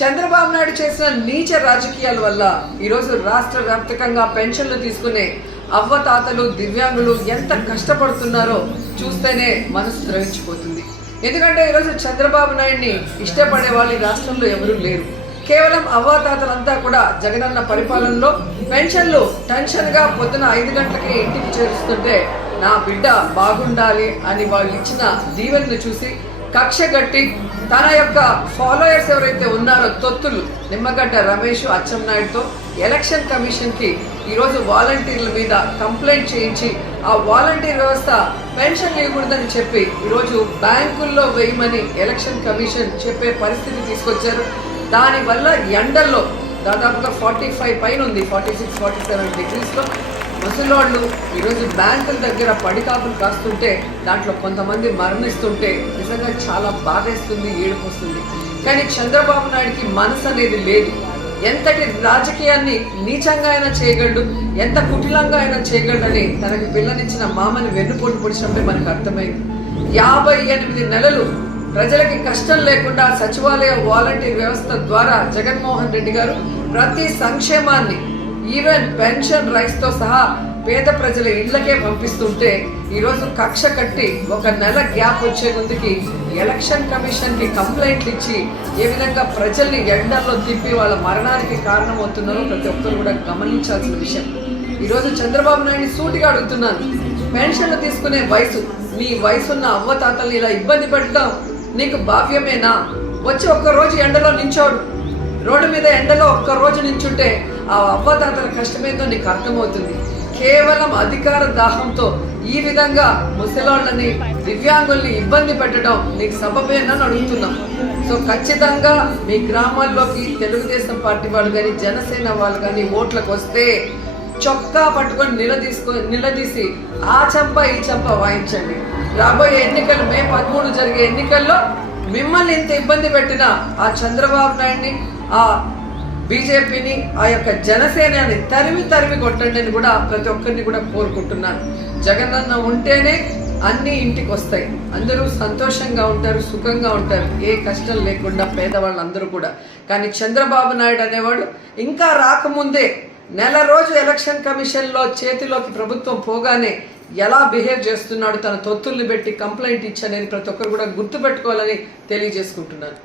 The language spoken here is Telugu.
చంద్రబాబు నాయుడు చేసిన నీచ రాజకీయాల వల్ల ఈరోజు రాష్ట్ర వ్యాప్తంగా పెన్షన్లు తీసుకునే అవ్వతాతలు దివ్యాంగులు ఎంత కష్టపడుతున్నారో చూస్తేనే మనసు ద్రవించిపోతుంది. ఎందుకంటే ఈరోజు చంద్రబాబు నాయుడిని ఇష్టపడే వాళ్ళు ఈ రాష్ట్రంలో ఎవరూ లేరు. కేవలం అవ్వాతాతలంతా కూడా జగనన్న పరిపాలనలో పెన్షన్లు టెన్షన్గా పొద్దున 5 గంటలకి ఇంటికి చేరుస్తుంటే నా బిడ్డ బాగుండాలి అని వాళ్ళు ఇచ్చిన దీవెనను చూసి కక్ష గట్టి తన యొక్క ఫాలోయర్స్ ఎవరైతే ఉన్నారో తొత్తులు నిమ్మగడ్డ రమేష్ అచ్చెన్నాయుడుతో ఎలక్షన్ కమిషన్కి ఈరోజు వాలంటీర్ల మీద కంప్లైంట్ చేయించి ఆ వాలంటీర్ వ్యవస్థ పెన్షన్ ఇవ్వకూడదని చెప్పి ఈరోజు బ్యాంకుల్లో వేయమని ఎలక్షన్ కమిషన్ చెప్పే పరిస్థితి తీసుకొచ్చారు. దానివల్ల ఎండల్లో దాదాపుగా 45 పైన ఉంది, 46-47 డిగ్రీస్లో ముసలోళ్ళు ఈరోజు బ్యాంకుల దగ్గర పడికాపులు కాస్తుంటే దాంట్లో కొంతమంది మరణిస్తుంటే నిజంగా చాలా బాధేస్తుంది, ఏడుపు వస్తుంది. కానీ చంద్రబాబు నాయుడికి మనసు అనేది లేదు. ఎంతటి రాజకీయాన్ని నీచంగా అయినా చేయగలడు, ఎంత కుటిలంగా అయినా చేయగలడని తనకి పిల్లనిచ్చిన మామని వెన్నుపోటు పొడిచినప్పుడే మనకు అర్థమైంది. 58 నెలలు ప్రజలకి కష్టం లేకుండా సచివాలయ వాలంటీర్ వ్యవస్థ ద్వారా జగన్మోహన్ రెడ్డి గారు ప్రతి సంక్షేమాన్ని ఈవెన్ పెన్షన్ రైస్తో సహా పేద ప్రజల ఇళ్లకే పంపిస్తుంటే ఈరోజు కక్ష కట్టి 1 నెల గ్యాప్ వచ్చే ముందుకి ఎలక్షన్ కమిషన్కి కంప్లైంట్లు ఇచ్చి ఏ విధంగా ప్రజల్ని ఎండల్లో తిప్పి వాళ్ళ మరణానికి కారణమవుతున్నారో ప్రతి ఒక్కరు కూడా గమనించాల్సిన విషయం. ఈరోజు చంద్రబాబు నాయుడిని సూటిగా అడుగుతున్నాను, పెన్షన్లు తీసుకునే వయసు, మీ వయసున్న అవ్వతాతల్ని ఇలా ఇబ్బంది పెట్టడం నీకు భావ్యమేనా? వచ్చి 1 రోజు ఎండలో నించోడు, రోడ్డు మీద ఎండలో 1 రోజు నించుంటే ఆ అవ్వతాతల కష్టమేందో నీకు అర్థమవుతుంది. కేవలం అధికార దాహంతో ఈ విధంగా ముసలాళ్ళని దివ్యాంగుల్ని ఇబ్బంది పెట్టడం నీకు సబబేనని అడుగుతున్నాం. సో ఖచ్చితంగా మీ గ్రామాల్లోకి తెలుగుదేశం పార్టీ వాళ్ళు కానీ జనసేన వాళ్ళు కానీ ఓట్లకు వస్తే చొక్కా పట్టుకొని నిలదీసి ఆ చంప ఈ చంప వాయించండి. రాబోయే ఎన్నికలు మే 13 జరిగే ఎన్నికల్లో మిమ్మల్ని ఇంత ఇబ్బంది పెట్టిన ఆ చంద్రబాబు నాయుడిని, ఆ బీజేపీని, ఆ యొక్క జనసేనని తరిమి కొట్టండి అని కూడా ప్రతి ఒక్కరిని కూడా కోరుకుంటున్నాను. జగనన్న ఉంటేనే అన్ని ఇంటికి వస్తాయి, అందరూ సంతోషంగా ఉంటారు, సుఖంగా ఉంటారు, ఏ కష్టం లేకుండా పేదవాళ్ళందరూ కూడా. కానీ చంద్రబాబు నాయుడు అనేవాడు ఇంకా రాకముందే నెల రోజు ఎలక్షన్ కమిషన్లో చేతిలోకి ప్రభుత్వం పోగానే ఎలా బిహేవ్ చేస్తున్నాడు, తన తొత్తుల్ని పెట్టి కంప్లైంట్ ఇచ్చనేది ప్రతి ఒక్కరు కూడా గుర్తుపెట్టుకోవాలని తెలియజేసుకుంటున్నాను.